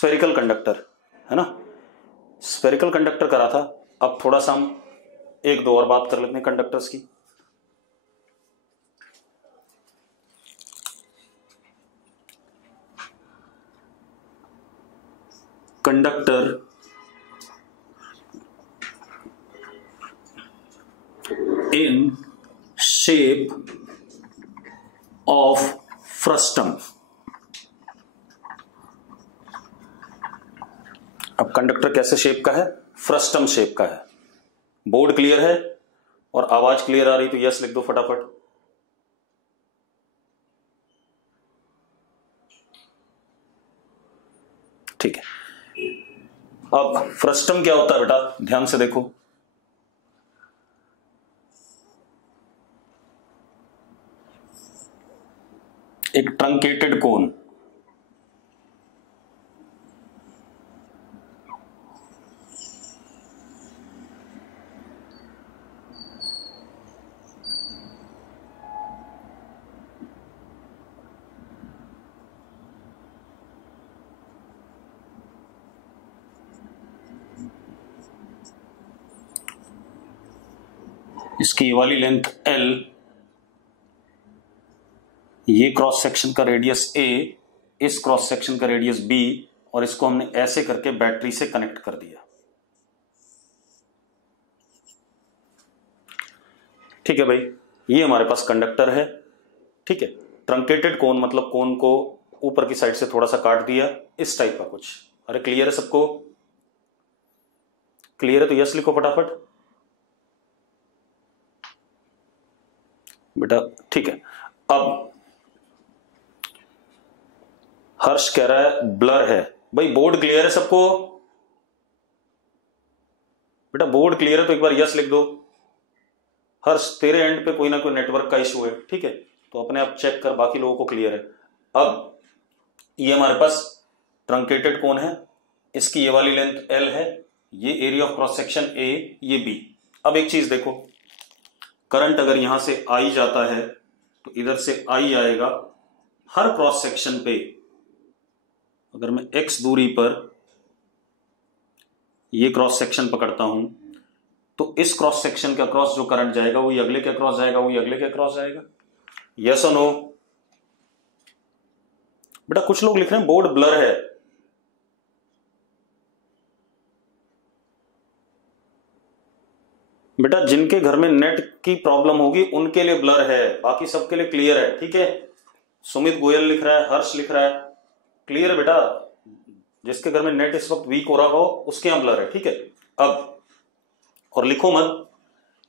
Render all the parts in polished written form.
Spherical conductor है ना, spherical conductor करा था। अब थोड़ा सा हम एक दो और बात कर लेते हैं कंडक्टर्स की। Conductor in shape of frustum. अब कंडक्टर कैसे शेप का है? फ्रस्टम शेप का है। बोर्ड क्लियर है और आवाज क्लियर आ रही तो यस लिख दो फटाफट। ठीक है, अब फ्रस्टम क्या होता है बेटा, ध्यान से देखो। एक ट्रंकेटेड कोन, इसकी ये वाली लेंथ L, ये क्रॉस सेक्शन का रेडियस A, इस क्रॉस सेक्शन का रेडियस B, और इसको हमने ऐसे करके बैटरी से कनेक्ट कर दिया। ठीक है भाई, ये हमारे पास कंडक्टर है। ठीक है, ट्रंकेटेड कोन मतलब कोन को ऊपर की साइड से थोड़ा सा काट दिया, इस टाइप का कुछ। अरे क्लियर है सबको? क्लियर है तो यस लिखो फटाफट बेटा। ठीक है, अब हर्ष कह रहा है ब्लर है। भाई बोर्ड क्लियर है सबको? बेटा बोर्ड क्लियर है तो एक बार यस लिख दो। हर्ष तेरे एंड पे कोई ना कोई नेटवर्क का इशू है, ठीक है, तो अपने आप चेक कर, बाकी लोगों को क्लियर है। अब ये हमारे पास ट्रंकेटेड कोन है, इसकी ये वाली लेंथ L है, ये area of cross section A, ये B। अब एक चीज देखो, करंट अगर यहां से I जाता है तो इधर से I आएगा। हर क्रॉस सेक्शन पे अगर मैं X दूरी पर ये क्रॉस सेक्शन पकड़ता हूं तो इस क्रॉस सेक्शन के अक्रॉस जो करंट जाएगा वही अगले के अक्रॉस जाएगा, वही अगले के अक्रॉस जाएगा। यस और नो? बेटा कुछ लोग लिख रहे हैं बोर्ड ब्लर है। बेटा जिनके घर में नेट की प्रॉब्लम होगी उनके लिए ब्लर है, बाकी सबके लिए क्लियर है। ठीक है, सुमित गोयल लिख रहा है, हर्ष लिख रहा है, क्लियर है बेटा। जिसके घर में नेट इस वक्त वीक हो रहा हो उसके यहां ब्लर है। ठीक है, अब और लिखो मत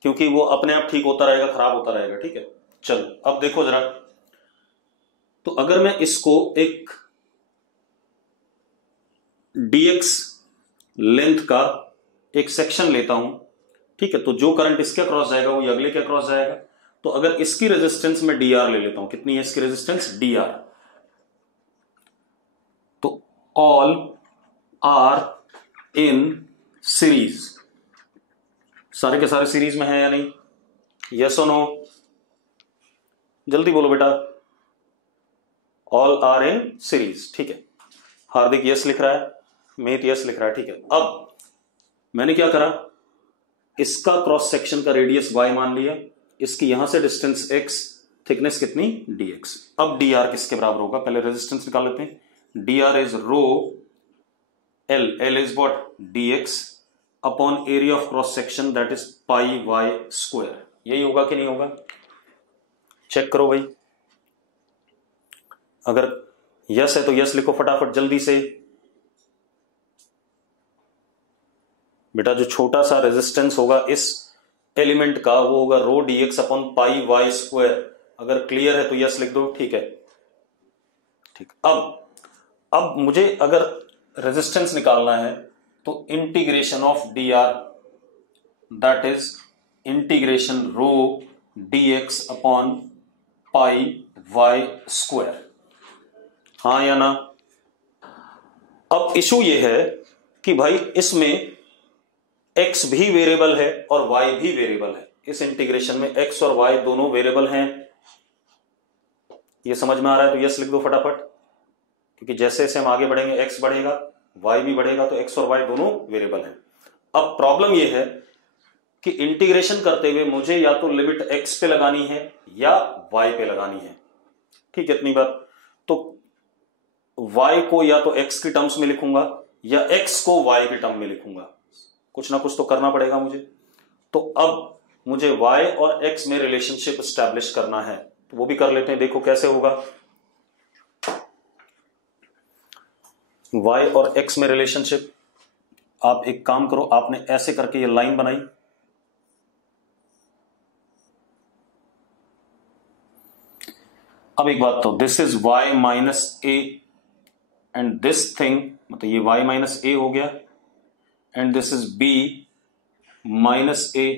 क्योंकि वो अपने आप ठीक होता रहेगा, खराब होता रहेगा। ठीक है, चलो अब देखो जरा, तो अगर मैं इसको एक dx लेंथ का एक सेक्शन लेता हूं, ठीक है, तो जो करंट इसके अक्रॉस जाएगा वही अगले के अक्रॉस जाएगा। तो अगर इसकी रेजिस्टेंस में dr ले लेता हूं, कितनी है इसकी रेजिस्टेंस? dr। तो ऑल आर इन सीरीज, सारे के सारे सीरीज में है या नहीं? यस और नो? जल्दी बोलो बेटा। All are in series. ठीक है, हार्दिक यस लिख रहा है, मेत यस लिख रहा है। ठीक है, अब मैंने क्या करा, इसका क्रॉस सेक्शन का रेडियस y मान लिया, इसकी यहां से डिस्टेंस x, थिकनेस कितनी? dx। अब dr किसके बराबर होगा? पहले रेजिस्टेंस निकाल लेते हैं। dr is rho L, L is what? dx upon area of cross section that is pi y square. यही होगा कि नहीं होगा? चेक करो भाई, अगर यस है तो यस लिखो फटाफट जल्दी से। बेटा जो छोटा सा रेजिस्टेंस होगा इस एलिमेंट का वो होगा रो dx upon pi y square. अगर क्लियर है तो यस लिख दो। ठीक है, ठीक। अब मुझे अगर रेजिस्टेंस निकालना है तो integration of dr that is integration rho dx upon pi y square. हाँ या ना? अब इशू ये है कि भाई इसमें x भी वेरिएबल है और y भी वेरिएबल है। इस इंटीग्रेशन में x और y दोनों वेरिएबल हैं। ये समझ में आ रहा है तो यस लिख दो फटाफट, क्योंकि जैसे जैसे हम आगे बढ़ेंगे x बढ़ेगा y भी बढ़ेगा, तो x और y दोनों वेरिएबल हैं। अब प्रॉब्लम यह है कि इंटीग्रेशन करते हुए मुझे या तो लिमिट x पे लगानी है या y पे लगानी है। ठीक है, इतनी बात। तो y को या तो x की टर्म्स में लिखूंगा या x को y के टर्म में लिखूंगा, कुछ ना कुछ तो करना पड़ेगा मुझे। तो अब मुझे y और x में रिलेशनशिप स्टैब्लिश करना है, तो वो भी कर लेते हैं। देखो कैसे होगा। y और x में रिलेशनशिप, आप एक काम करो, आपने ऐसे करके ये लाइन बनाई, अब एक बात, तो this is y minus A and this thing, मतलब ये y माइनस ए हो गया, and this is b minus A.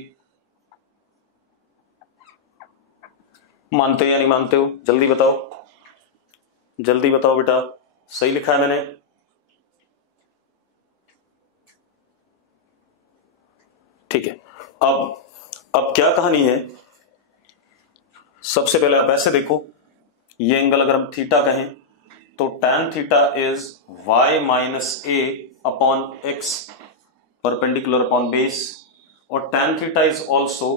मानते हो या नहीं मानते हो? जल्दी बताओ, जल्दी बताओ बेटा, सही लिखा है मैंने? ठीक है। अब क्या कहानी है, सबसे पहले आप ऐसे देखो, ये एंगल अगर हम थीटा कहें तो tan theta is y minus A upon x perpendicular upon base, और tan theta is also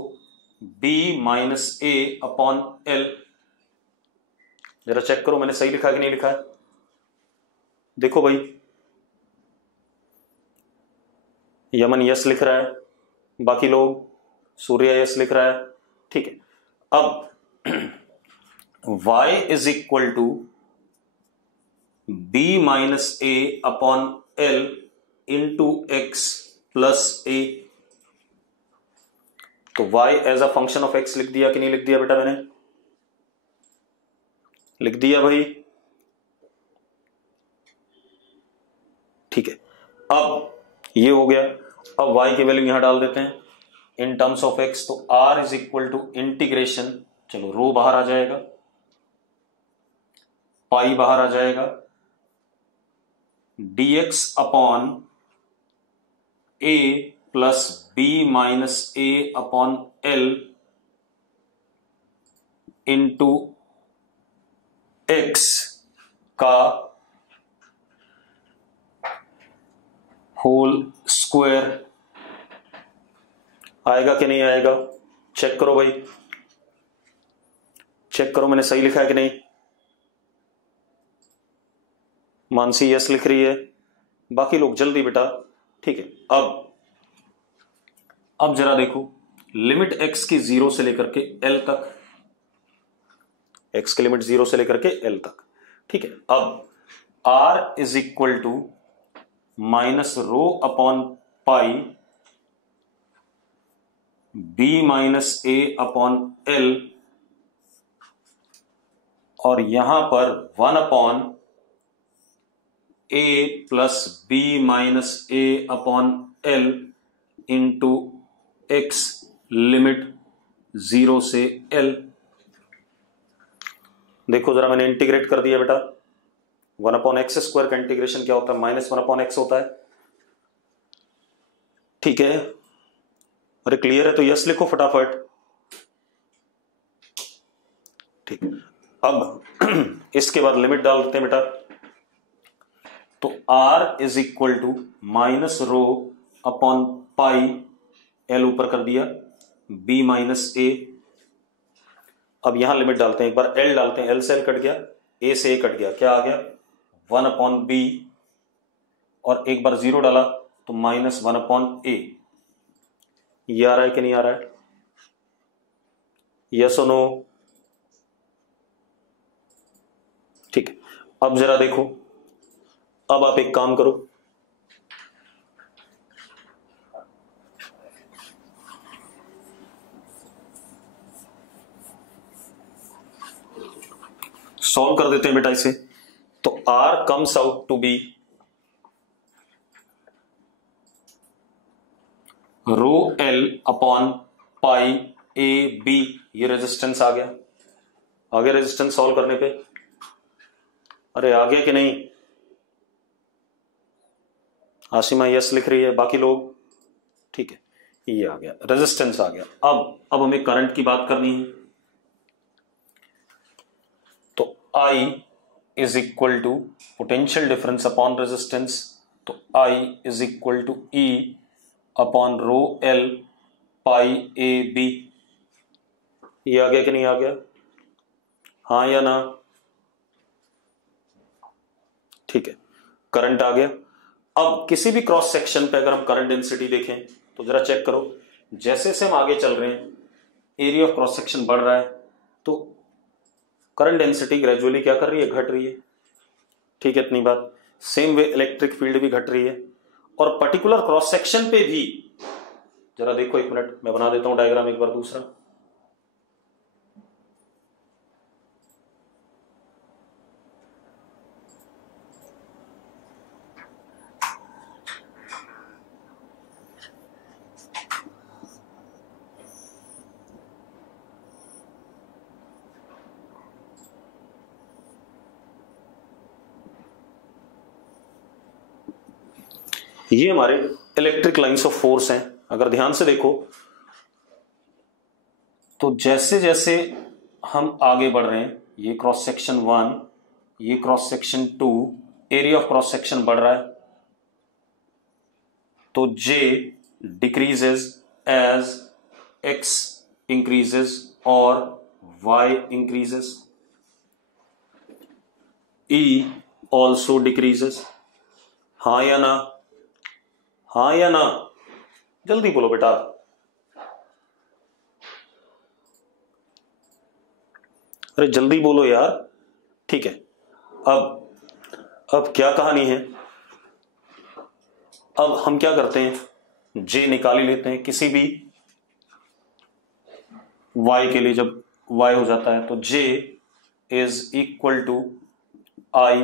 b minus A upon L. जरा चेक करो मैंने सही लिखा कि नहीं लिखा है। देखो भाई, यमन यस लिख रहा है, बाकी लोग, सूर्य यस लिख रहा है। ठीक है, अब y is equal to b minus A upon L into X plus A. तो y as a function of x लिख दिया कि नहीं लिख दिया बेटा? मैंने लिख दिया भाई। ठीक है, अब ये हो गया। अब y की वैल्यू यहां डाल देते हैं इन टर्म्स ऑफ x, तो r is equal to integration, चलो रो बाहर आ जाएगा, पाई बाहर आ जाएगा, dx upon a plus b minus A upon L into x का होल स्क्वायर। आएगा कि नहीं आएगा? चेक करो भाई, चेक करो मैंने सही लिखा है कि नहीं। मानसी यस लिख रही है, बाकी लोग जल्दी बेटा। ठीक है, अब जरा देखो, लिमिट x की 0 से लेकर के l तक, x की लिमिट 0 से लेकर के l तक। ठीक है, अब r is equal to minus rho upon pi b minus A upon L, और यहां पर 1 upon a plus b minus A upon L into X limit 0 से l। देखो जरा, मैंने इंटीग्रेट कर दिया बेटा। 1 अपॉन एक्स स्क्वायर का इंटीग्रेशन क्या होता है? माइनस 1 अपॉन एक्स होता है। ठीक है, अरे क्लियर है तो यस लिखो फटाफट। ठीक, अब इसके बाद लिमिट डाल देते हैं बेटा। तो r is equal to minus rho upon pi, l ऊपर कर दिया, b माइनस ए। अब यहां लिमिट डालते हैं, एक बार l डालते हैं, l से l कट गया, a से a कट गया, क्या आ गया? 1 अपॉन b, और एक बार 0 डाला तो माइनस 1 अपॉन a। ये आ रहा है कि नहीं आ रहा है? यस और नो? ठीक है, अब जरा देखो, अब आप एक काम करो, सॉल्व कर देते हैं बेटा इसे। तो r comes out to be rho l upon pi A B. ये रेजिस्टेंस आ गया, आ गया रेजिस्टेंस सॉल्व करने पे? अरे आ गया कि नहीं? आशिमा यस लिख रही है, बाकी लोग? ठीक है, ये आ गया, रेजिस्टेंस आ गया। अब हमें करंट की बात करनी है, तो I is equal to potential difference upon resistance. तो I is equal to E upon rho L pi A B. ये आ गया कि नहीं आ गया? हाँ या ना? ठीक है, करंट आ गया। अब किसी भी क्रॉस सेक्शन पे अगर हम करंट डेंसिटी देखें तो जरा चेक करो, जैसे जैसे हम आगे चल रहे हैं एरिया ऑफ क्रॉस सेक्शन बढ़ रहा है तो करंट डेंसिटी ग्रेजुअली क्या कर रही है? घट रही है। ठीक है, इतनी बात। सेम वे इलेक्ट्रिक फील्ड भी घट रही है और पर्टिकुलर क्रॉस सेक्शन पे भी, जरा देखो एक मिनट, मैं बना देता हूं डायग्राम एक बार दूसरा। ये हमारे इलेक्ट्रिक लाइंस ऑफ फोर्स हैं। अगर ध्यान से देखो तो जैसे जैसे हम आगे बढ़ रहे हैं, ये क्रॉस सेक्शन 1, ये cross section 2, area of cross section बढ़ रहा है तो J decreases as X increases और Y increases. E also decreases. हाँ या ना? हाँ या ना? जल्दी बोलो बेटा। अरे जल्दी बोलो यार। ठीक है, अब क्या कहानी है? अब हम क्या करते हैं, J निकाल ही लेते हैं किसी भी Y के लिए। जब Y हो जाता है तो J is equal to I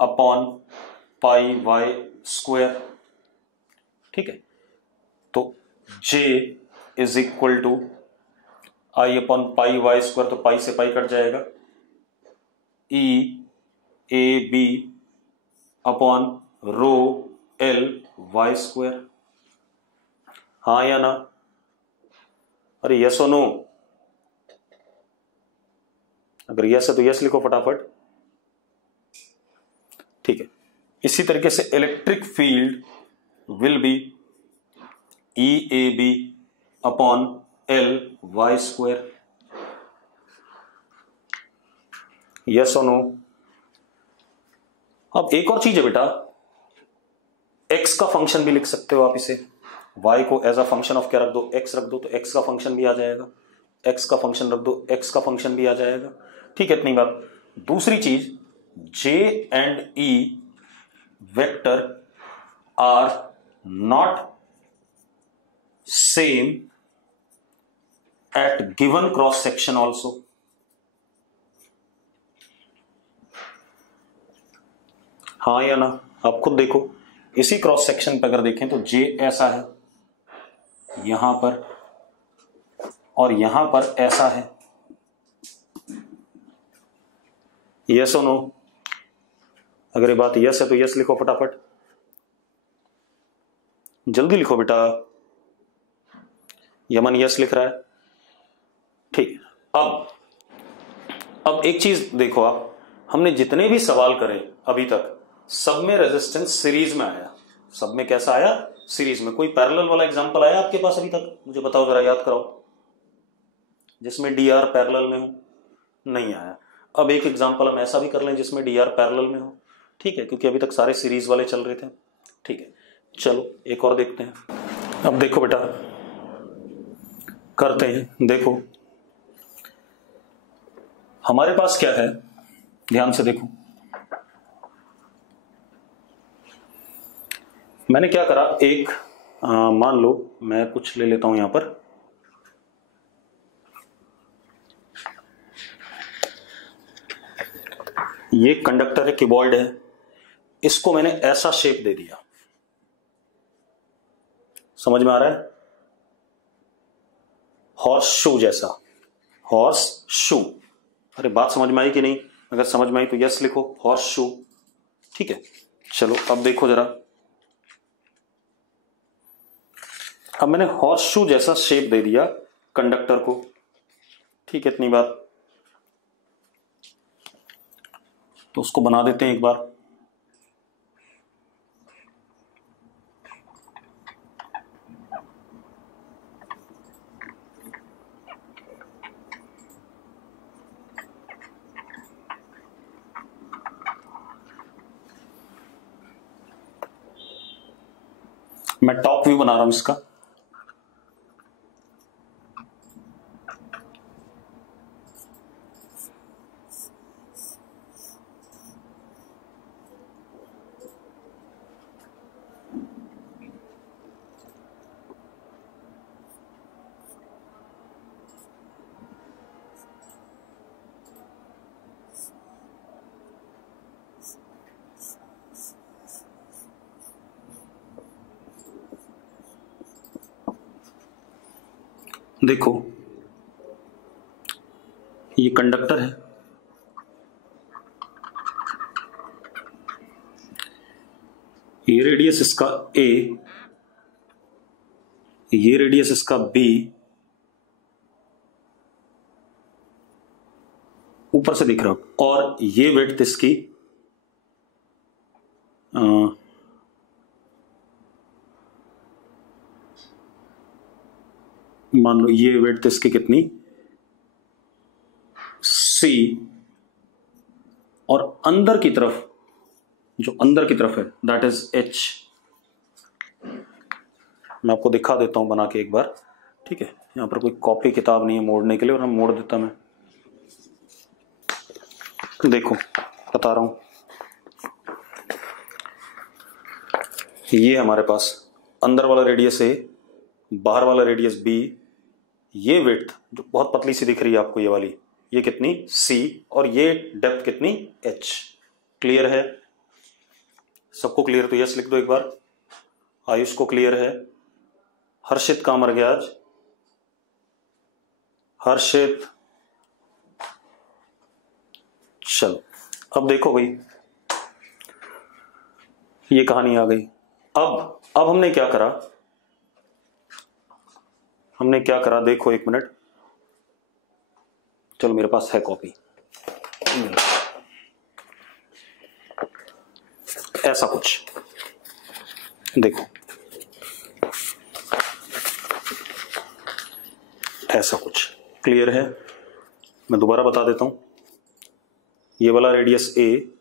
upon pi Y square. ठीक है, तो J is equal to I upon pi Y square, तो पाई से पाई कट जाएगा, E A B upon rho L Y square. हाँ या ना? अरे यस और नो? अगर यस है तो यस लिखो फटाफट। ठीक है, इसी तरीके से electric field will be E A B upon L Y square. Yes और नो? अब एक और चीज है बेटा, x का फंक्शन भी लिख सकते हो आप इसे। y को एज अ फंक्शन ऑफ क्या रख दो? x रख दो, तो x का फंक्शन भी आ जाएगा। x का फंक्शन रख दो, x का फंक्शन भी आ जाएगा। ठीक है, इतनी बात। दूसरी चीज, j and e vector are not same at given cross section also. हाँ या ना? आप खुद देखो, इसी क्रॉस सेक्शन पर अगर देखें तो J ऐसा है यहां पर और यहां पर ऐसा है। यस और नो? अगर ये बात यस है तो यस लिखो फटाफट, जल्दी लिखो बेटा। यमन यस लिख रहा है। ठीक, अब एक चीज देखो आप, हमने जितने भी सवाल करे अभी तक सब में रेजिस्टेंस सीरीज में आया। सब में कैसा आया? सीरीज में। कोई पैरेलल वाला एग्जांपल आया आपके पास अभी तक? मुझे बताओ जरा, याद कराओ, जिसमें डी आर पैरेलल में हो। नहीं आया। अब एक एग्जांपल हम ऐसा भी कर लें जिसमें डी आर पैरेलल में हो। ठीक है, क्योंकि अभी तक सारे सीरीज वाले चल रहे थे। ठीक है, चलो एक और देखते हैं। अब देखो बेटा, करते हैं। देखो हमारे पास क्या है, ध्यान से देखो। मैंने क्या करा, एक मान लो मैं कुछ ले लेता हूं यहां पर। ये कंडक्टर है, क्यूबॉइड है, इसको मैंने ऐसा शेप दे दिया। समझ में आ रहा है? हॉर्स शू जैसा, हॉर्स शू। अरे बात समझ में आई कि नहीं? अगर समझ में आई तो यस लिखो, हॉर्स शू। ठीक है, चलो अब देखो जरा। अब मैंने हॉर्स शू जैसा शेप दे दिया कंडक्टर को। ठीक है, इतनी बात। तो उसको बना देते हैं एक बार। मैं टॉप व्यू बना रहा हूं इसका। देखो ये कंडक्टर है, ये रेडियस इसका ए, ये रेडियस इसका बी, ऊपर से दिख रहा हो, और ये विड्थ इसकी मान लो ये विड्थ इसकी कितनी सी, और अंदर की तरफ जो अंदर की तरफ है दैट इज एच। मैं आपको दिखा देता हूं बना के एक बार, ठीक है। यहां पर कोई कॉपी किताब नहीं है मोड़ने के लिए, और हम मोड़ देता मैं। देखो बता रहा हूं, ये हमारे पास अंदर वाला रेडियस ए, बाहर वाला रेडियस बी, ये विड्थ जो बहुत पतली सी दिख रही है आपको ये वाली, ये कितनी सी, और ये डेप्थ कितनी एच। क्लियर है सबको? क्लियर तो यस लिख दो एक बार। आयुष को क्लियर है? हर्षित कहां मर गया आज? हर्षित, चलो अब देखो भाई ये कहानी आ गई। अब हमने क्या करा, देखो एक मिनट, चलो मेरे पास है कॉपी, ऐसा कुछ देखो, ऐसा कुछ क्लियर है? मैं दोबारा बता देता हूं, ये वाला रेडियस ए,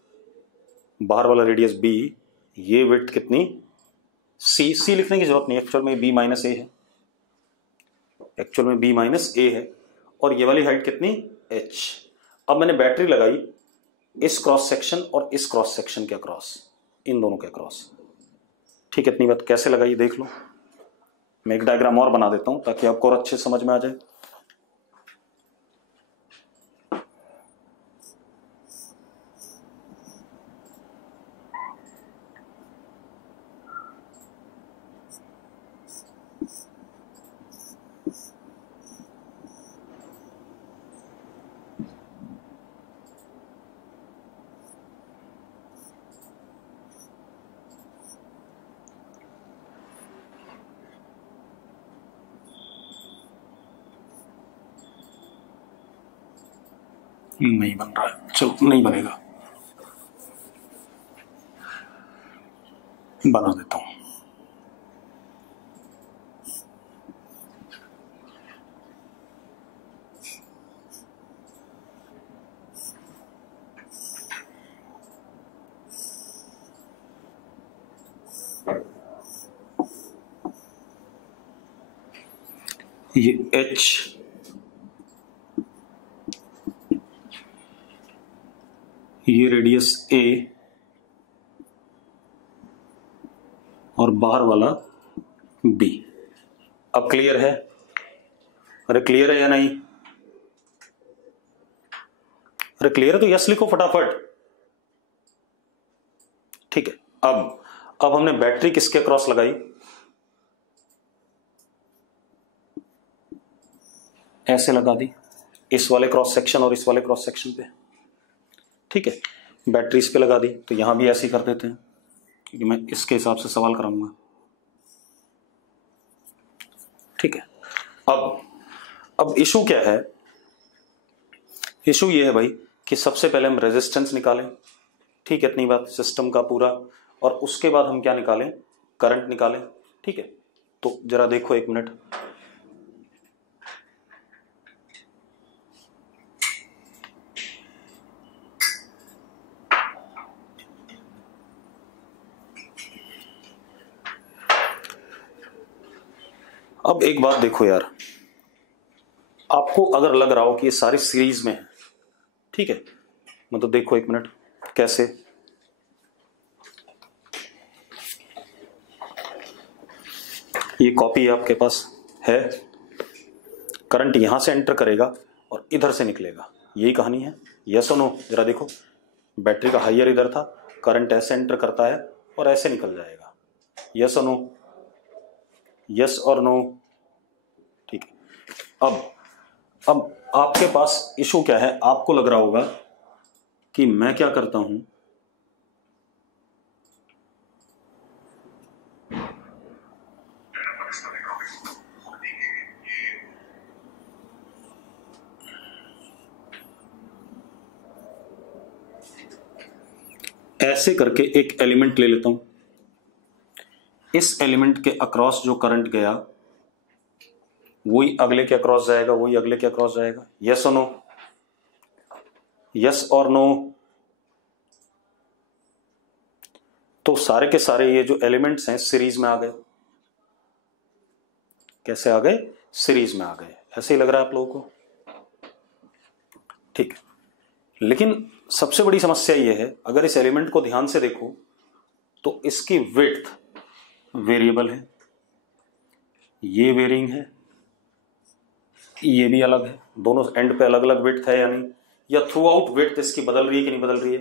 बाहर वाला रेडियस बी, ये विड्थ कितनी सी, सी लिखने की जरूरत नहीं, एक्चुअल में बी माइनस ए है, एक्चुअल में बी माइनस ए है, और ये वाली हाइट कितनी एच। अब मैंने बैटरी लगाई इस क्रॉस सेक्शन और इस क्रॉस सेक्शन के अक्रॉस, इन दोनों के अक्रॉस, ठीक है। इतनी बात कैसे लगाई देख लो, मैं एक डायग्राम और बना देता हूं ताकि आपको और अच्छे समझ में आ जाए। नहीं बन रहा है, चलो नहीं बनेगा, बना देता हूं। ये H, ये रेडियस A, और बाहर वाला B। अब क्लियर है? अरे क्लियर है या नहीं? अरे क्लियर है तो यस लिखो फटाफट, ठीक है। अब हमने बैटरी किसके क्रॉस लगाई, ऐसे लगा दी, इस वाले क्रॉस सेक्शन और इस वाले क्रॉस सेक्शन पे, ठीक है। बैटरी इस पे लगा दी, तो यहां भी ऐसे ही कर देते हैं क्योंकि मैं इसके हिसाब से सवाल कराऊंगा, ठीक है। अब इशू क्या है, इशू ये है भाई कि सबसे पहले हम रेजिस्टेंस निकालें, ठीक है, इतनी बात सिस्टम का पूरा, और उसके बाद हम क्या निकालें, करंट निकालें, ठीक है। तो जरा देखो एक मिनट, अब एक बात देखो यार, आपको अगर लग रहा हो कि ये सारी सीरीज में है, ठीक है, मतलब देखो एक मिनट कैसे, ये कॉपी आपके पास है, करंट यहां से एंटर करेगा और इधर से निकलेगा, यही कहानी है। यस और नो, जरा देखो, बैटरी का हाइयर इधर था, करंट ऐसे एंटर करता है और ऐसे निकल जाएगा। यस और नो, यस और नो, ठीक है। अब आपके पास इशू क्या है, आपको लग रहा होगा कि मैं क्या करता हूं, ऐसे करके एक एलिमेंट ले लेता हूं, इस एलिमेंट के अक्रॉस जो करंट गया वही अगले के अक्रॉस जाएगा, वही अगले के अक्रॉस जाएगा। यस और नो, यस और नो। तो सारे के सारे ये जो एलिमेंट्स हैं सीरीज में आ गए। कैसे आ गए? सीरीज में आ गए। ऐसे ही लग रहा है आप लोगों को? ठीक है, लेकिन सबसे बड़ी समस्या ये है, अगर इस एलिमेंट को ध्यान से देखो तो इसकी विड्थ वेरिएबल है, ये वेरिंग है, ये भी अलग है, दोनों एंड पे अलग अलग विड्थ है, यानी या थ्रू आउट विड्थ इसकी बदल रही है कि नहीं बदल रही है?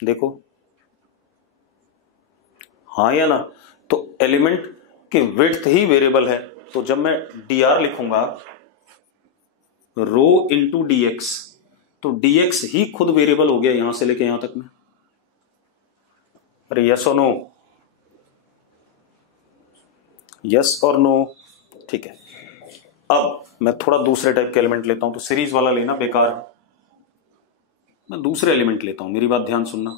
देखो, हाँ या ना? तो एलिमेंट की विड्थ ही वेरिएबल है, तो जब मैं dr लिखूंगा रो इंटू dx, तो dx ही खुद वेरिएबल हो गया यहां से लेके यहां तक में। अरे यस और नो, यस और नो, ठीक है। अब मैं थोड़ा दूसरे टाइप के एलिमेंट लेता हूं, तो सीरीज वाला लेना बेकार है, मैं दूसरे एलिमेंट लेता हूं, मेरी बात ध्यान सुनना।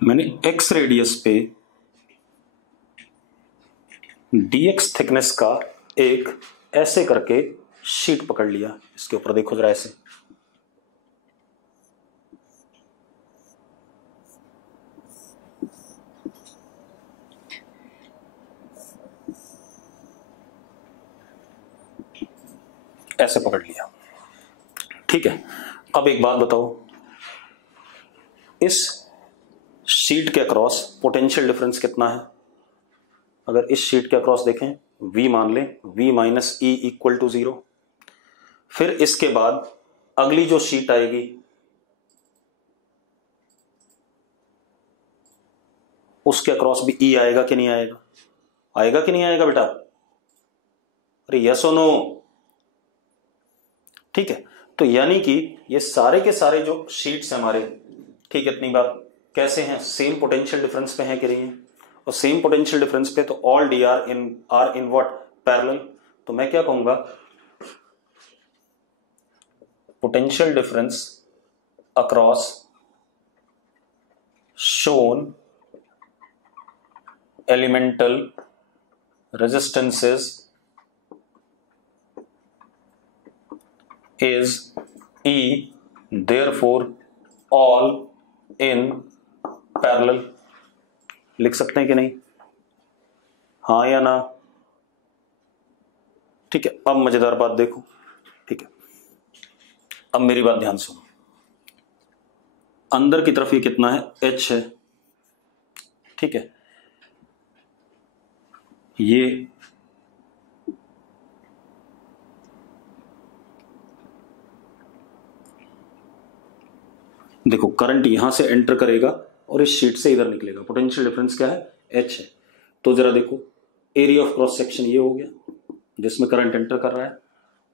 मैंने x रेडियस पे dx थिकनेस का एक ऐसे करके शीट पकड़ लिया, इसके ऊपर देखो जरा, ऐसे ऐसे पकड़ लिया, ठीक है। अब एक बात बताओ, इस शीट के अक्रॉस पोटेंशियल डिफरेंस कितना है? अगर इस शीट के अक्रॉस देखें, v मान लें, v minus E equal to 0। फिर इसके बाद अगली जो शीट आएगी उसके अक्रॉस भी ई आएगा कि नहीं आएगा? आएगा कि नहीं आएगा बेटा? अरे यस और नो, ठीक है। तो यानी कि ये सारे के सारे जो शीट्स हैं हमारे, ठीक है, इतनी बात कैसे हैं? सेम पोटेंशियल डिफरेंस पे हैं कि नहीं है? और सेम पोटेंशियल डिफरेंस पे तो all D R in what? Parallel. तो मैं क्या कहूंगा, potential difference across shown elemental resistances is E, therefore all in parallel। लिख सकते हैं कि नहीं? हाँ या ना? ठीक है। अब मजेदार बात देखो, ठीक है, अब मेरी बात ध्यान सुनो, अंदर की तरफ ये कितना है? H है, ठीक है। ये देखो, करंट यहां से एंटर करेगा और इस शीट से इधर निकलेगा, पोटेंशियल डिफरेंस क्या है? H है। तो जरा देखो, एरिया ऑफ क्रॉस सेक्शन ये हो गया जिसमें करंट एंटर कर रहा है,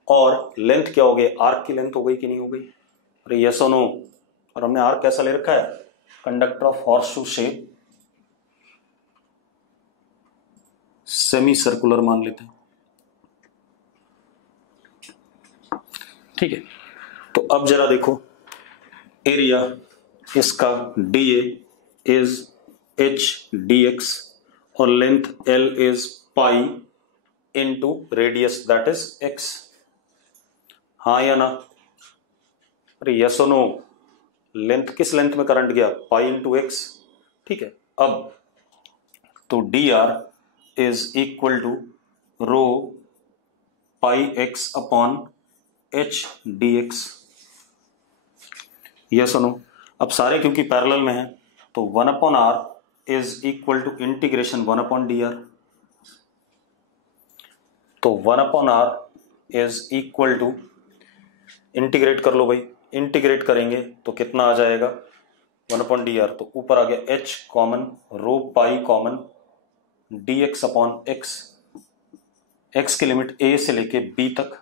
और लेंथ क्या हो गई? आर्क की लेंथ हो गई कि नहीं हो गई? अरे यस और नो? और हमने आर्क कैसा ले रखा है? Conductor of horseshoe shape, semi circular मान लेते हैं, ठीक है। तो अब जरा देखो, एरिया इसका DA इज HDX और length L is pi into radius that is X। हाँ या ना? अरे यस और नो? लेंथ, किस लेंथ में करंट गया? पाई इंटू X, ठीक है। अब तो DR is equal to rho pi X upon HDX, yes और नो? अब सारे क्योंकि पैरेलल में है तो 1/r is equal to integration 1/dr। तो 1/r is equal to, integrate कर लो भाई, इंटीग्रेट करेंगे तो कितना आ जाएगा? 1/dr। तो ऊपर आ गया h common, rho pi common, dx upon x, x की लिमिट a से लेके b तक।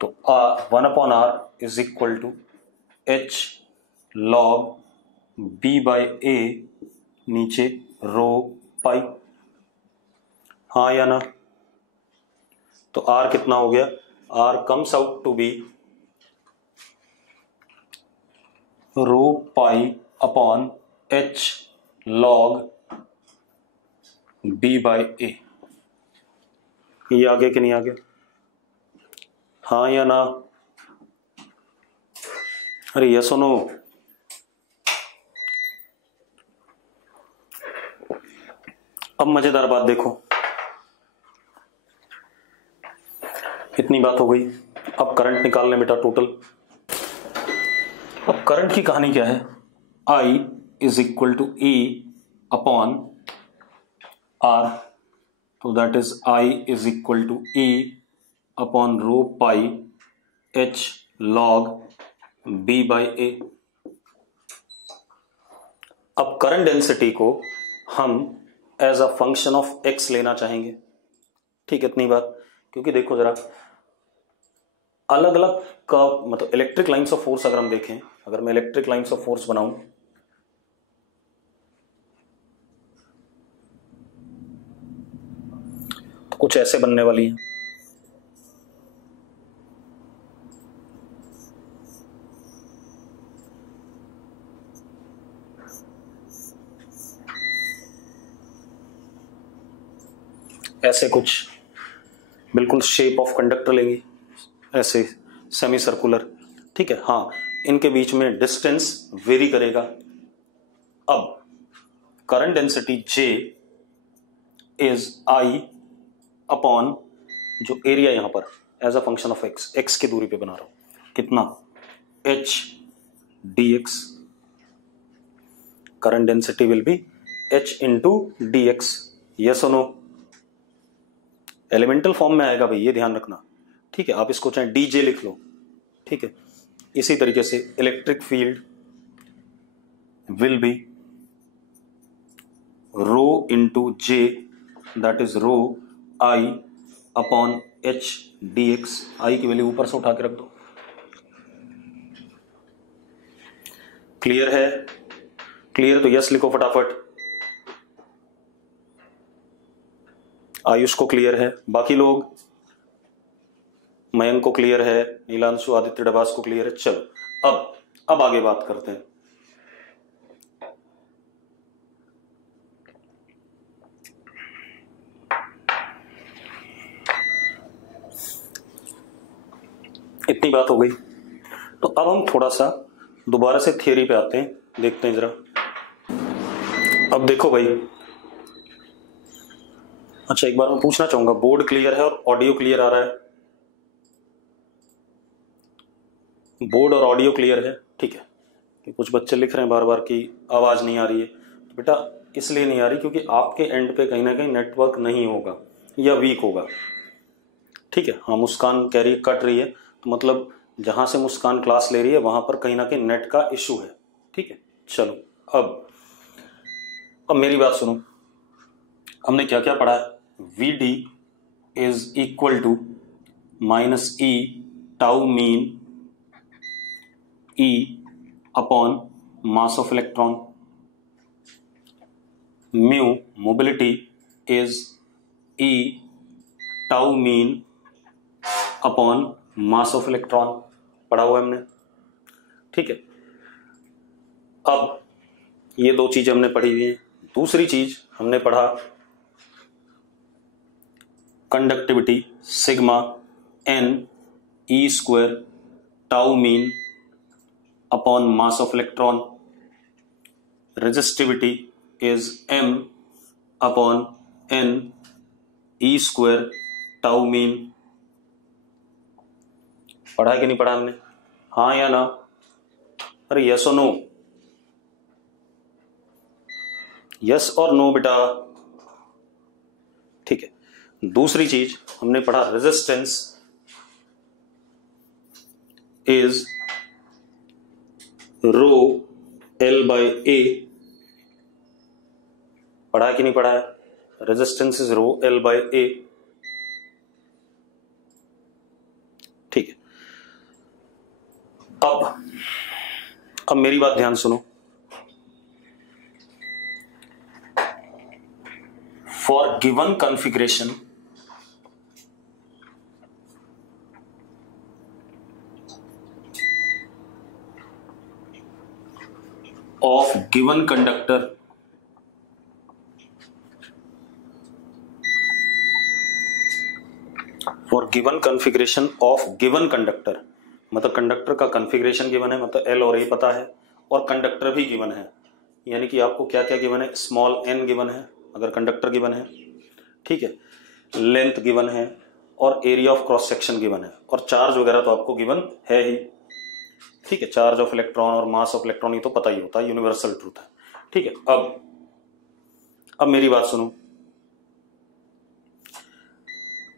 तो 1/r is equal to h log b by a, नीचे रो पाई। हाँ या ना? तो r कितना हो गया? r comes out to be rho pi upon h log b by a। ये आ गया कि नहीं आ गया? हाँ या ना? अरे यस और नो? अब मजेदार बात देखो, इतनी बात हो गई, अब करंट निकालने बेटा टोटल। अब करंट की कहानी क्या है? I is equal to E upon R, तो that is I is equal to E upon rho pi H log B by A। अब करंट डेंसिटी को हम as a function of X लेना चाहेंगे, ठीक, इतनी बात। क्योंकि देखो जरा, अलग अलग का मतलब इलेक्ट्रिक लाइंस ऑफ फोर्स अगर हम देखें, अगर मैं इलेक्ट्रिक लाइंस ऑफ फोर्स बनाऊं तो कुछ ऐसे बनने वाली हैं। ऐसे कुछ बिल्कुल शेप ऑफ कंडक्टर लेंगे, ऐसे सेमी सर्कुलर, ठीक है। हाँ, इनके बीच में डिस्टेंस वेरी करेगा। अब current density J is I upon जो एरिया यहां पर as a function of x की दूरी पे बना रहा हूं, कितना? H dx। Current density will be H into dx, yes और नो? एलिमेंटल फॉर्म में आएगा भाई, ये ध्यान रखना, ठीक है। आप इसको चाहे DJ लिख लो, ठीक है। इसी तरीके से electric field will be rho into J, that is rho I upon H dx। I की वैल्यू ऊपर से उठा के रख दो। क्लियर है? क्लियर तो यस लिखो फटाफट। आयुष को क्लियर है, बाकी लोग, मयंक को क्लियर है, नीलांशु आदित्य डबास को क्लियर है। चलो अब आगे बात करते हैं। इतनी बात हो गई, तो अब हम थोड़ा सा दोबारा से थियरी पे आते हैं, देखते हैं जरा। अब देखो भाई, अच्छा एक बार मैं पूछना चाहूंगा, बोर्ड क्लियर है और ऑडियो क्लियर आ रहा है? बोर्ड और ऑडियो क्लियर है, ठीक है। कि कुछ बच्चे लिख रहे हैं बार बार कि आवाज नहीं आ रही है, तो बेटा इसलिए नहीं आ रही क्योंकि आपके एंड पे कहीं ना कहीं नेटवर्क नहीं होगा या वीक होगा, ठीक है। हाँ, मुस्कान कह रही है कट रही है, तो मतलब जहां से मुस्कान क्लास ले रही है वहां पर कहीं ना कहीं नेट का इशू है, ठीक है। चलो अब मेरी बात सुनो, हमने क्या क्या पढ़ा है? VD is equal to minus E tau mean E upon mass of electron. Mu, mobility, is E tau mean upon mass of electron. पढ़ा हुआ हमने, ठीक है। अब ये दो चीज हमने पढ़ी हुई है। दूसरी चीज हमने पढ़ा conductivity, sigma n E square tau mean upon mass of electron. Resistivity is m upon n E square tau mean. पढ़ा है कि नहीं पढ़ा हमने? हाँ या ना? अरे यस और नो, यस और नो बेटा, ठीक है। दूसरी चीज हमने पढ़ा resistance is rho L by A। पढ़ा है कि नहीं पढ़ा है? Resistance is rho L by A, ठीक है। अब मेरी बात ध्यान सुनो। For given configuration of given conductor, for given configuration of given conductor, मतलब कंडक्टर का कॉन्फ़िगरेशन गिवन है, मतलब L और A पता है और कंडक्टर भी गिवन है। यानी कि आपको क्या क्या गिवन है? स्मॉल n गिवन है अगर कंडक्टर गिवन है, ठीक है, लेंथ गिवन है और area of cross section given है, और चार्ज वगैरह तो आपको गिवन है ही, ठीक है। चार्ज ऑफ इलेक्ट्रॉन और मास ऑफ इलेक्ट्रॉन ये तो पता ही होता है, यूनिवर्सल ट्रूथ है, ठीक है। अब मेरी बात सुनो।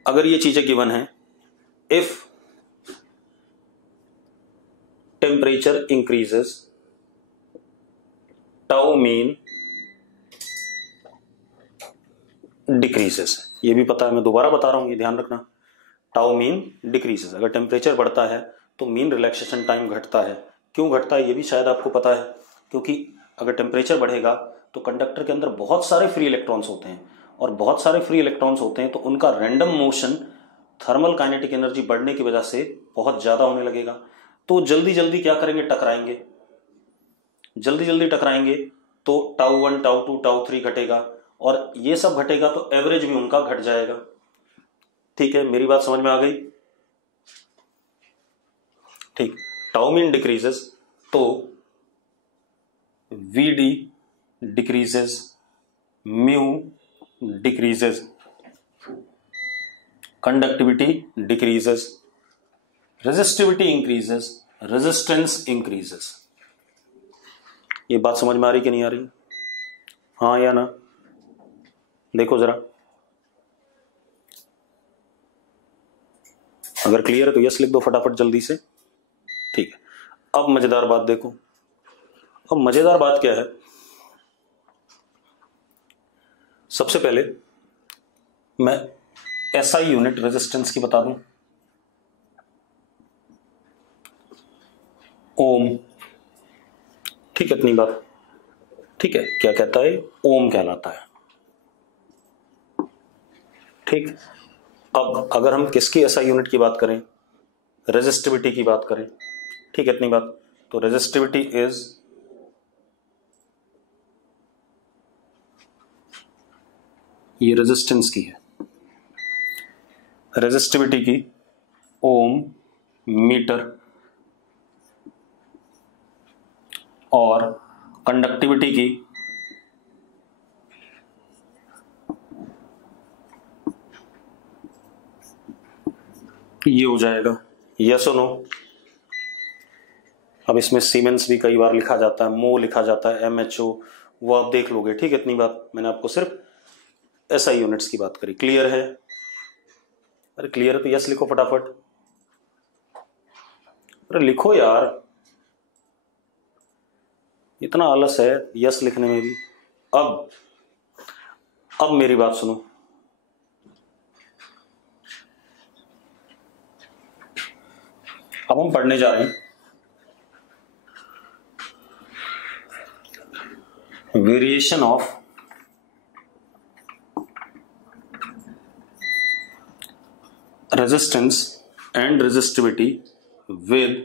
अगर ये चीजें गिवन है, if temperature increases tau mean decreases, ये भी पता है, मैं दोबारा बता रहा हूं, ये ध्यान रखना। टाउ मीन डिक्रीजेस, अगर टेम्परेचर बढ़ता है तो मीन रिलैक्सेशन टाइम घटता है। क्यों घटता है ये भी शायद आपको पता है, क्योंकि अगर टेम्परेचर बढ़ेगा तो कंडक्टर के अंदर बहुत सारे फ्री इलेक्ट्रॉन्स होते हैं, और बहुत सारे फ्री इलेक्ट्रॉन्स होते हैं तो उनका random motion thermal kinetic energy बढ़ने की वजह से बहुत ज्यादा होने लगेगा। तो जल्दी जल्दी क्या करेंगे? टकराएंगे, जल्दी जल्दी टकराएंगे तो टाउ 1 टाउ 2 टाउ 3 घटेगा, और ये सब घटेगा तो एवरेज भी उनका घट जाएगा, ठीक है। मेरी बात समझ में आ गई? ठीक। टाउ मीन डिक्रीजेस तो VD decreases, mu decreases, conductivity decreases, resistivity increases, resistance increases. ये बात समझ में आ रही कि नहीं आ रही? हाँ या ना? देखो जरा, अगर क्लियर है तो यस लिख दो फटाफट जल्दी से, ठीक है। अब मजेदार बात देखो। अब मजेदार बात क्या है? सबसे पहले मैं SI यूनिट रेजिस्टेंस की बता दूं, ओम, ठीक है। इतनी बात, ठीक है। क्या कहता है? ओम कहलाता है, ठीक। अब अगर हम किसकी SI यूनिट की बात करें? रेजिस्टिविटी की बात करें, ठीक है। इतनी बात, तो रेजिस्टिविटी इज ये रेजिस्टेंस की है, रेजिस्टिविटी की ओम मीटर, और कंडक्टिविटी की ये हो जाएगा, यस और नो? अब इसमें सीमेंस भी कई बार लिखा जाता है, मो लिखा जाता है, MHO, वो आप देख लोगे, ठीक है। इतनी बात, मैंने आपको सिर्फ SI यूनिट्स की बात करी। क्लियर है? अरे क्लियर है तो यस लिखो फटाफट, अरे लिखो यार, इतना आलस है यस लिखने में भी। अब मेरी बात सुनो। अब हम पढ़ने जा रहे हैं variation of resistance and resistivity with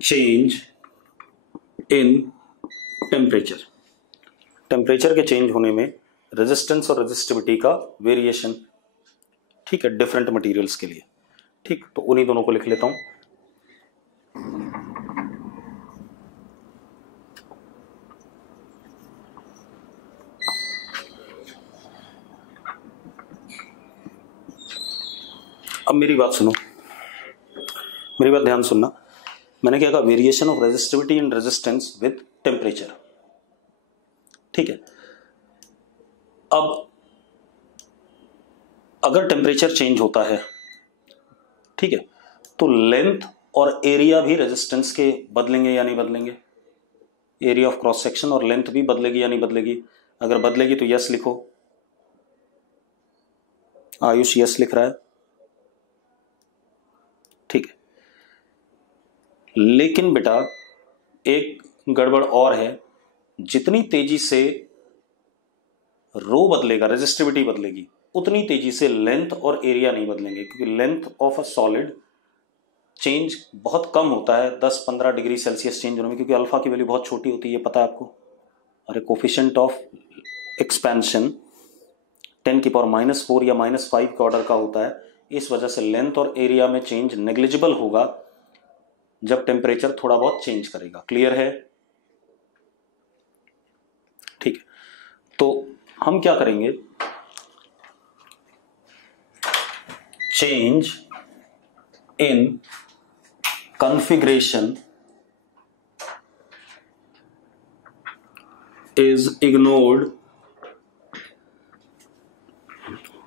change in temperature. Temperature के चेंज होने में रेजिस्टेंस और रेजिस्टिविटी का वेरिएशन, ठीक है, डिफरेंट मटेरियल्स के लिए। ठीक, तो उन्हीं दोनों को लिख लेता हूं। अब मेरी बात सुनो, मेरी बात ध्यान सुनना। मैंने क्या कहा? Variation of resistivity and resistance with temperature. ठीक है, अब अगर टेम्परेचर चेंज होता है, ठीक है, तो लेंथ और एरिया भी रेजिस्टेंस के बदलेंगे या नहीं बदलेंगे? एरिया ऑफ क्रॉस सेक्शन और लेंथ भी बदलेगी या नहीं बदलेगी? अगर बदलेगी तो यस लिखो। आयुष यस लिख रहा है, ठीक है। लेकिन बेटा एक गड़बड़ और है, जितनी तेजी से रो बदलेगा, रेजिस्टिविटी बदलेगी, उतनी तेजी से लेंथ और एरिया नहीं बदलेंगे, क्योंकि length of a solid change बहुत कम होता है 10-15 डिग्री सेल्सियस चेंज होने में, क्योंकि अल्फा की वैल्यू बहुत छोटी होती है, ये पता है आपको। अरे कोफिशिएंट ऑफ एक्सपेंशन 10⁻⁻4 या -5 के ऑर्डर का होता है। इस वजह से लेंथ और एरिया में चेंज नेग्लिजिबल होगा जब टेम्परेचर थोड़ा बहुत चेंज करेगा। क्लियर है? ठीक है, तो हम क्या करेंगे? Change in configuration is ignored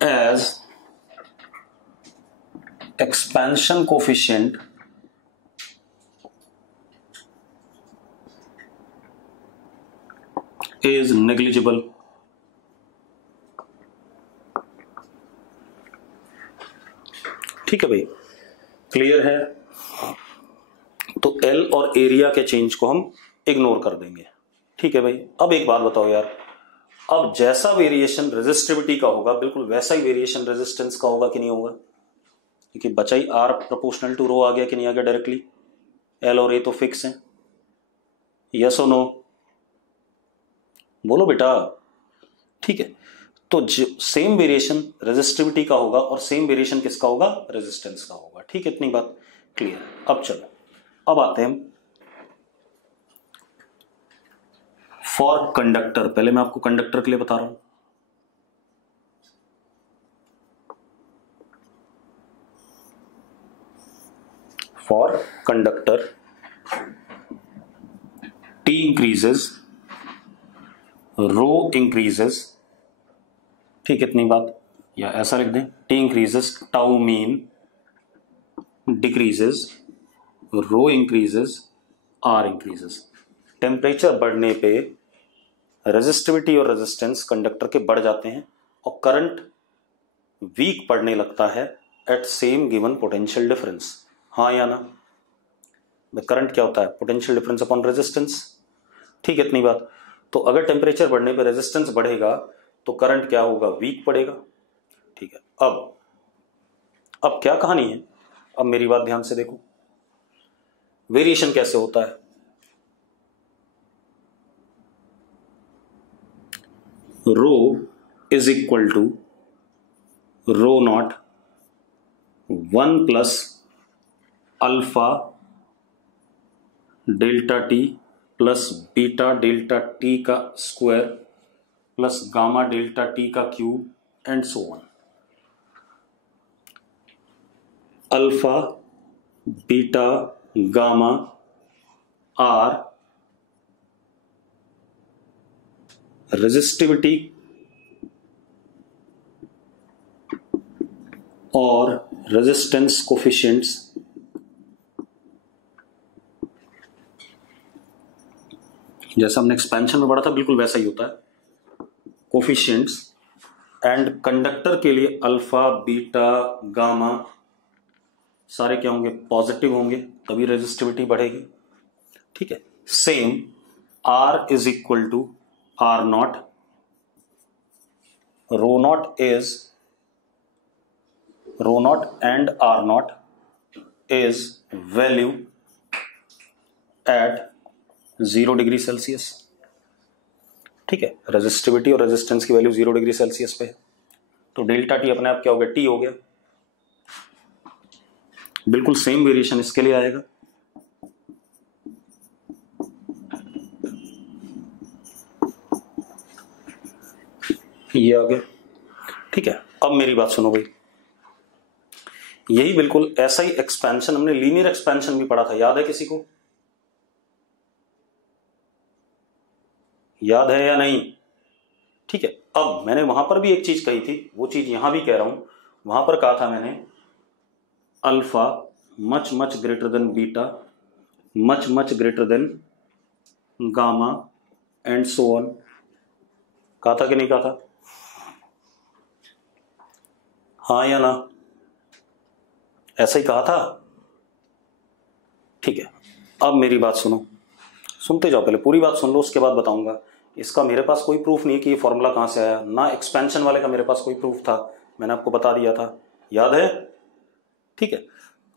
as expansion coefficient is negligible. ठीक है भाई, क्लियर है? तो एल और एरिया के चेंज को हम इग्नोर कर देंगे। ठीक है भाई, अब एक बात बताओ यार, अब जैसा वेरिएशन रेजिस्टिविटी का होगा बिल्कुल वैसा ही वेरिएशन रेजिस्टेंस का होगा कि नहीं होगा? क्योंकि बचा ही आर प्रोपोर्शनल टू रो आ गया कि नहीं आ गया डायरेक्टली? एल और ए तो फिक्स हैं। यस और नो? बोलो बेटा। ठीक है, तो सेम वेरिएशन रेजिस्टिविटी का होगा और सेम वेरिएशन किसका होगा? रेजिस्टेंस का होगा। ठीक है, इतनी बात क्लियर। अब चलो, अब आते हैं फॉर कंडक्टर। पहले मैं आपको कंडक्टर के लिए बता रहा हूं। For conductor T increases, rho increases. ठीक, इतनी बात, या ऐसा लिख दें, T increases, tau mean decreases, rho increases, R increases. Temperature बढ़ने पे रेजिस्टिविटी और रेजिस्टेंस कंडक्टर के बढ़ जाते हैं और करंट वीक पड़ने लगता है at same given potential difference. हाँ या ना? करंट क्या होता है? Potential difference upon resistance. ठीक है, इतनी बात। तो अगर टेम्परेचर बढ़ने पे रेजिस्टेंस बढ़ेगा तो करंट क्या होगा? वीक पड़ेगा। ठीक है, अब क्या कहानी है? अब मेरी बात ध्यान से देखो, वेरिएशन कैसे होता है? Rho is equal to rho naught 1 plus alpha delta T plus beta delta T का square plus gamma delta T का cube and so on. Alpha, beta, gamma are resistivity और रेजिस्टेंस कोफिशिएंट्स जैसा हमने expansion में पढ़ा था बिल्कुल वैसा ही होता है। कोफिशिएंट्स एंड कंडक्टर के लिए अल्फा, बीटा, गामा सारे क्या होंगे? पॉजिटिव होंगे, तभी रेजिस्टिविटी बढ़ेगी। ठीक है, same R is equal to R naught. Rho naught and R naught is value at 0 degree Celsius. ठीक है, रेजिस्टिविटी और रेजिस्टेंस की वैल्यू 0 डिग्री सेल्सियस पे, तो डेल्टा टी अपने आप क्या हो गया, टी हो गया। बिल्कुल सेम वेरिएशन इसके लिए आएगा। ये आ गया। ठीक है, अब मेरी बात सुनो भाई, यही बिल्कुल ऐसा ही एक्सपेंशन हमने लीनियर एक्सपेंशन भी पढ़ा था, याद है किसी को? याद है या नहीं? ठीक है, अब मैंने वहां पर भी एक चीज कही थी, वो चीज यहां भी कह रहा हूं। वहां पर कहा था मैंने alpha much much greater than beta, much much greater than gamma and so on. कहा था कि नहीं कहा था? हाँ या ना? ऐसा ही कहा था। ठीक है, अब मेरी बात सुनो, सुनते जाओ, पहले पूरी बात सुन लो, उसके बाद बताऊंगा। इसका मेरे पास कोई प्रूफ नहीं कि ये फॉर्मूला कहां से आया, ना एक्सपेंशन वाले का मेरे पास कोई प्रूफ था, मैंने आपको बता दिया था, याद है? ठीक है,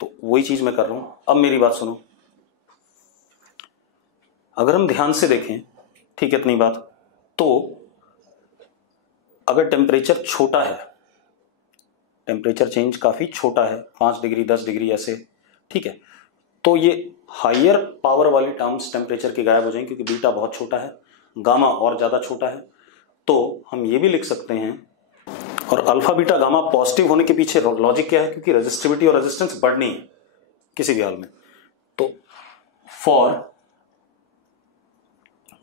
तो वही चीज मैं कर रहा हूं। अब मेरी बात सुनो, अगर हम ध्यान से देखें, ठीक है, इतनी बात, तो अगर टेम्परेचर छोटा है, टेम्परेचर चेंज काफी छोटा है, 5 डिग्री 10 डिग्री ऐसे, ठीक है, तो ये हायर पावर वाली टर्म्स टेम्परेचर की गायब हो जाएंगे, क्योंकि बीटा बहुत छोटा है, गामा और ज्यादा छोटा है। तो हम ये भी लिख सकते हैं, और अल्फा बीटा गामा पॉजिटिव होने के पीछे लॉजिक क्या है, क्योंकि रेजिस्टिविटी और रेजिस्टेंस बढ़नी है किसी भी हाल में। तो for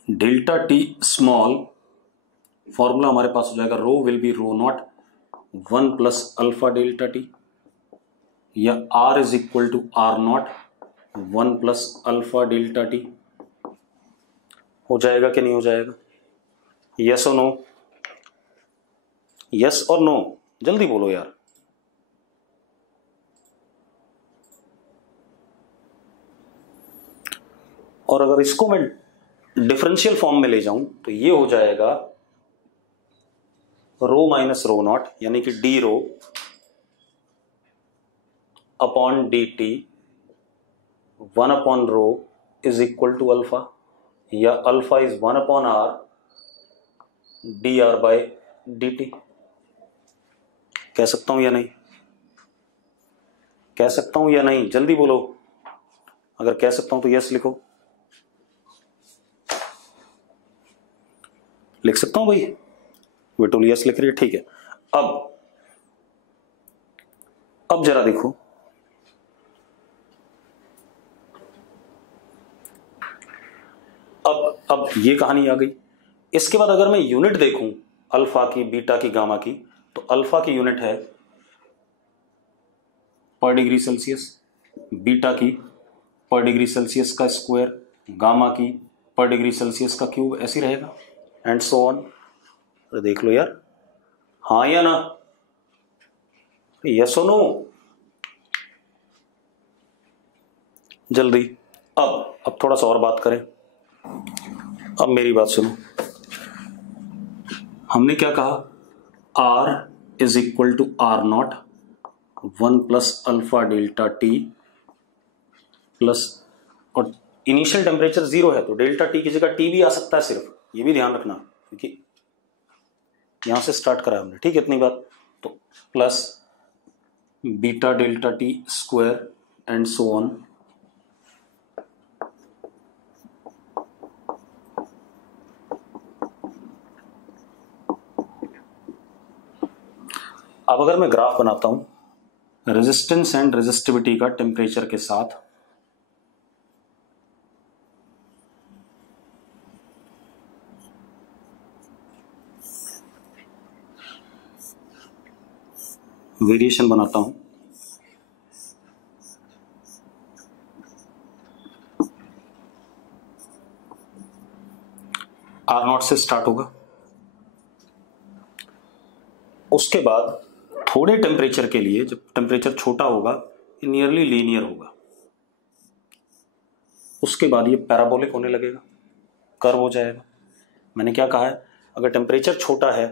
delta T small, formula हमारे पास हो जाएगा rho will be rho naught 1 plus alpha delta T, या R is equal to R naught 1 plus alpha delta T. हो जाएगा कि नहीं हो जाएगा? यस और नो? यस और नो, जल्दी बोलो यार। और अगर इसको मैं डिफरेंशियल फॉर्म में ले जाऊं तो ये हो जाएगा रो माइनस रो नॉट, यानी कि D rho upon D T 1 upon rho is equal to alpha, या alpha is 1 upon R D R by D T. कह सकता हूं या नहीं? कह सकता हूं या नहीं? जल्दी बोलो। अगर कह सकता हूं तो यस लिखो। लिख सकता हूं भाई? विटोल यस लिख रही है, ठीक है। अब जरा देखो, अब ये कहानी आ गई। इसके बाद अगर मैं यूनिट देखूं अल्फा की, बीटा की, गामा की, तो अल्फा की यूनिट है पर डिग्री सेल्सियस, बीटा की पर डिग्री सेल्सियस का स्क्वायर, गामा की पर डिग्री सेल्सियस का क्यूब, ऐसे रहेगा एंड सो ऑन। तो देख लो यार, हाँ या ना? यस और नो? जल्दी। अब थोड़ा सा और बात करें। अब मेरी बात सुनो, हमने क्या कहा? R is equal to R naught 1 plus alpha delta T plus, और इनिशियल टेम्परेचर 0 है तो डेल्टा टी की जगह टी भी आ सकता है सिर्फ, ये भी ध्यान रखना, क्योंकि यहां से स्टार्ट करा हमने, ठीक है, इतनी बात। तो plus beta delta T square and so on. अब अगर मैं ग्राफ बनाता हूं रेजिस्टेंस एंड रेजिस्टिविटी का टेम्परेचर के साथ, वेरिएशन बनाता हूं, आर नॉट से स्टार्ट होगा, उसके बाद थोड़े टेम्परेचर के लिए, जब टेम्परेचर छोटा होगा, ये नियरली लीनियर होगा, उसके बाद ये पैराबोलिक होने लगेगा, कर्व हो जाएगा। मैंने क्या कहा है, अगर टेम्परेचर छोटा है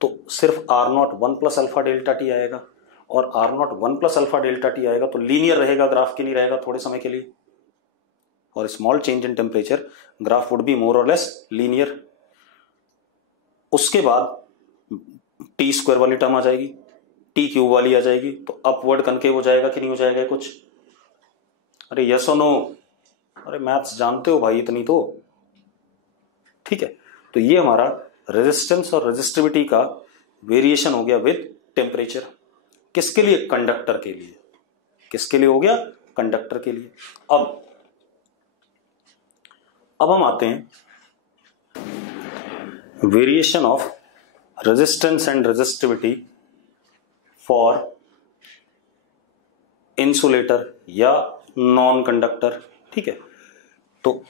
तो सिर्फ R0 1 plus alpha delta T आएगा, और R0 1 plus alpha delta T आएगा तो लीनियर रहेगा, ग्राफ के लिए रहेगा थोड़े समय के लिए, और small change in temperature graph would be more और लेस लीनियर। उसके बाद टी स्क्वायर वाली टर्म आ जाएगी, टी क्यूब वाली आ जाएगी, तो अपवर्ड कनकेव हो जाएगा कि नहीं हो जाएगा कुछ? अरे यस और नो? अरे मैथ्स जानते हो भाई इतनी तो, ठीक है। तो ये हमारा रेजिस्टेंस और रेजिस्टिविटी का वेरिएशन हो गया विद टेम्परेचर। किसके लिए? कंडक्टर के लिए। किसके लिए हो गया? कंडक्टर के लिए। अब हम आते हैं variation of resistance and resistivity for insulator या नॉन कंडक्टर, ठीक है। तो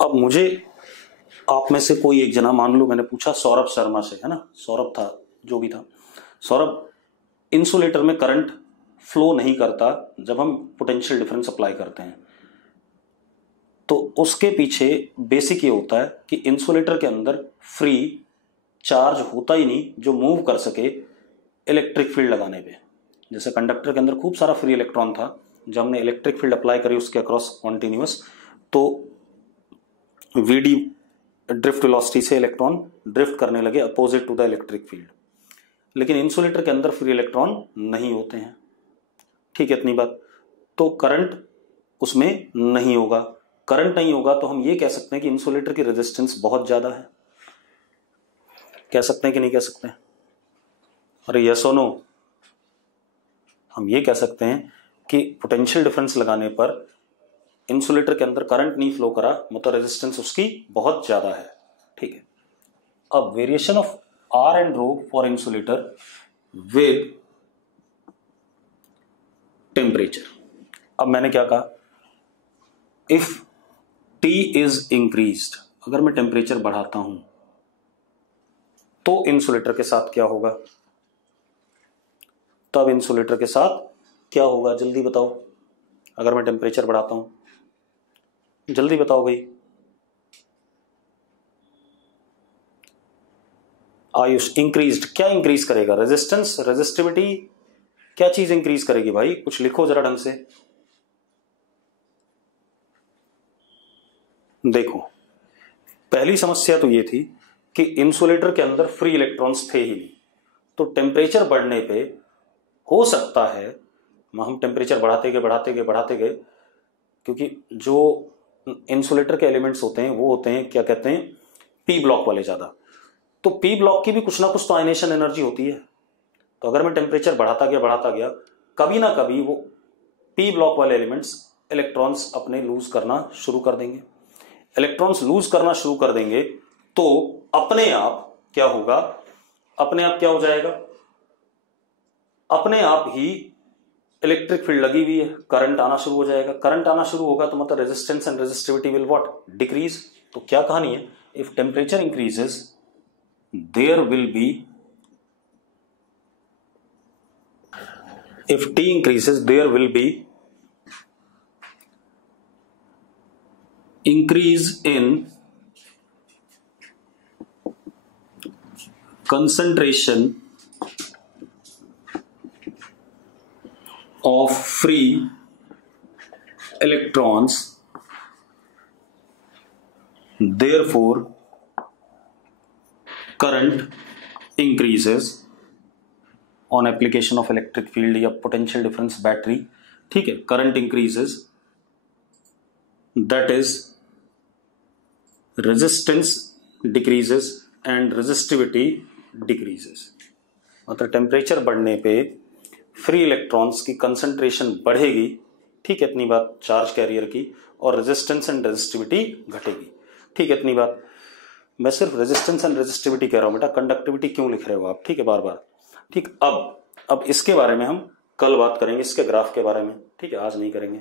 अब मुझे आप में से कोई एक जना, मान लो मैंने पूछा सौरभ शर्मा से, है ना, सौरभ था जो भी था, सौरभ इंसुलेटर में करंट फ्लो नहीं करता जब हम पोटेंशियल डिफरेंस अप्लाई करते हैं, तो उसके पीछे बेसिक ये होता है कि इंसुलेटर के अंदर फ्री चार्ज होता ही नहीं जो मूव कर सके इलेक्ट्रिक फील्ड लगाने पे। जैसे कंडक्टर के अंदर खूब सारा फ्री इलेक्ट्रॉन था, जब हमने इलेक्ट्रिक फील्ड अप्लाई करी उसके अक्रॉस कॉन्टिन्यूअस, तो वीडी ड्रिफ्ट वेलोसिटी से इलेक्ट्रॉन ड्रिफ्ट करने लगे opposite to the electric field. लेकिन इंसुलेटर के अंदर फ्री इलेक्ट्रॉन नहीं होते हैं, ठीक है, इतनी बात। तो करंट उसमें नहीं होगा। करंट नहीं होगा तो हम ये कह सकते हैं कि इंसुलेटर की रेजिस्टेंस बहुत ज्यादा है। कह सकते हैं कि नहीं कह सकते? अरे यस और नो? हम ये कह सकते हैं कि पोटेंशियल डिफरेंस लगाने पर इंसुलेटर के अंदर करंट नहीं फ्लो करा, मतलब रेजिस्टेंस उसकी बहुत ज्यादा है, ठीक है। अब variation of R and rho for insulator with temperature. अब मैंने क्या कहा, इफ T इज इंक्रीज्ड, अगर मैं टेम्परेचर बढ़ाता हूं तो इंसुलेटर के साथ क्या होगा? तब इंसुलेटर के साथ क्या होगा जल्दी बताओ। अगर मैं टेम्परेचर बढ़ाता हूं, जल्दी बताओ भाई। आयुष, इंक्रीज्ड क्या इंक्रीज करेगा? रेजिस्टेंस, रेजिस्टिविटी, क्या चीज इंक्रीज करेगी भाई? कुछ लिखो जरा ढंग से। देखो, पहली समस्या तो ये थी कि इंसुलेटर के अंदर फ्री इलेक्ट्रॉन्स थे ही नहीं, तो टेम्परेचर बढ़ने पे हो सकता है, हम टेम्परेचर बढ़ाते गए, क्योंकि जो इंसुलेटर के एलिमेंट्स होते हैं वो होते हैं, क्या कहते हैं, पी ब्लॉक वाले ज्यादा। तो पी ब्लॉक की भी कुछ ना कुछ तो आयनेशन एनर्जी होती है। तो अगर मैं टेम्परेचर बढ़ाता गया, कभी ना कभी वो पी ब्लॉक वाले एलिमेंट्स इलेक्ट्रॉन्स अपने लूज करना शुरू कर देंगे। इलेक्ट्रॉन्स लूज करना शुरू कर देंगे तो अपने आप क्या होगा? अपने आप क्या हो जाएगा? अपने आप ही इलेक्ट्रिक फील्ड लगी हुई है, करंट आना शुरू हो जाएगा। करंट आना शुरू होगा तो मतलब resistance and resistivity will what? Decrease. तो क्या कहानी है? If temperature increases there will be, if T increases there will be increase in concentration of free electrons, therefore current increases on application of electric field या potential difference battery, ठीक है, current increases, that is resistance decreases and resistivity decreases। मतलब temperature बढ़ने पे free electrons की concentration बढ़ेगी, ठीक है, इतनी बात, चार्ज कैरियर की, और रेजिस्टेंस एंड रेजिस्टिविटी घटेगी, ठीक है, इतनी बात। मैं सिर्फ रेजिस्टेंस एंड रेजिस्टिविटी कह रहा हूं बेटा, कंडक्टिविटी क्यों लिख रहे हो आप, ठीक है, बार बार, ठीक। अब इसके बारे में हम कल बात करेंगे, इसके ग्राफ के बारे में, ठीक है, आज नहीं करेंगे।